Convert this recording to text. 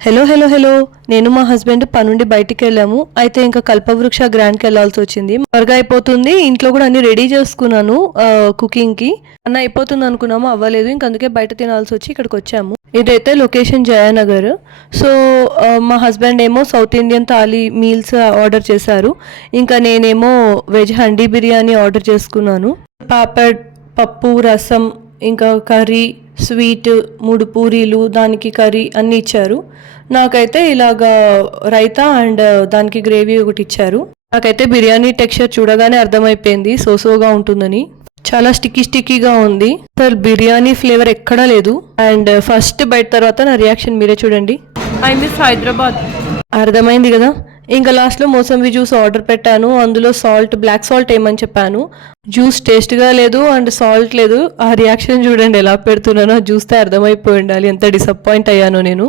Hello hello hello నేను మా husband పనుండి బయటికి వెళ్ళాము. అయితే ఇంకా కల్పవృక్ష గ్రాండ్కి వెళ్ళాల్సి వచ్చింది. త్వరగా అయిపోతుంది. ఇంట్లో కూడా అన్ని రెడీ చేసుకున్నాను కుకింగ్కి. అన్న అయిపోతుంది అనుకున్నాము, అవ్వలేదు. ఇంక అందుకే బయట తినాల్సి వచ్చి ఇక్కడికి వచ్చాము. ఇదైతే లొకేషన్ జయానగర్. సో మా హస్బెండ్ ఏమో south Indian thali meals order చేశారు. ఇంకా నేనేమో వెజ్ హండీ బిర్యానీ ఆర్డర్ చేసుకున్నాను. పాపడ్, పప్పు, రసం, ఇంకా కర్రీ, స్వీట్, 3 పూరీలు, దానికి కర్రీ అన్నీ ఇచ్చారు. నాకైతే ఇలాగా రైతా అండ్ దానికి గ్రేవీ ఒకటి ఇచ్చారు. నాకైతే బిర్యానీ టెక్స్చర్ చూడగానే అర్థమైపోయింది సోసోగా ఉంటుందని. చాలా స్టిక్కీగా ఉంది. అసలు బిర్యానీ ఫ్లేవర్ ఎక్కడా లేదు. అండ్ ఫస్ట్ బైట్ తర్వాత నా రియాక్షన్ మీరే చూడండి. I miss Hyderabad. అర్థమైంది కదా. ఇంకా లాస్ట్లో మోసంబి జ్యూస్ ఆర్డర్ పెట్టాను. అందులో బ్లాక్ సాల్ట్ ఏమని చెప్పాను. జ్యూస్ టేస్ట్గా లేదు అండ్ సాల్ట్ లేదు. ఆ రియాక్షన్ చూడండి ఎలా పెడుతున్నానో. జ్యూస్తే అర్థమైపోయి ఉండాలి ఎంత డిసప్పాయింట్ అయ్యానో నేను.